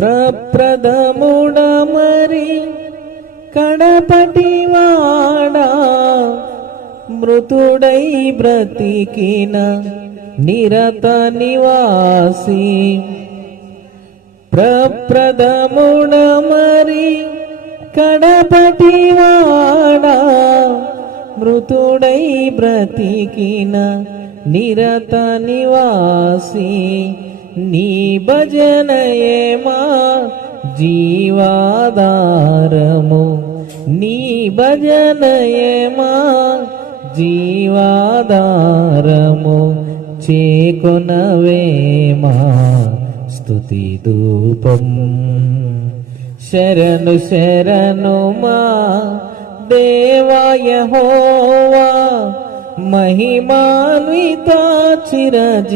ప్రప్రథముడమరి కడపటివాడా మృతుడై బ్రతికిన నిరత నివాసి ప్రప్రథముడమరి కడపటివాడా మృతుడై బ్రతికిన నిరత నివాసి నీ భజనయే మా జీవాధారము నీ భజనయే మా జీవాధారము చేకొనవే మా స్తుతి ధూపం శరణు శరణు మా దేవా యెహోవా మహిమాన్విత చిరజీవనిధి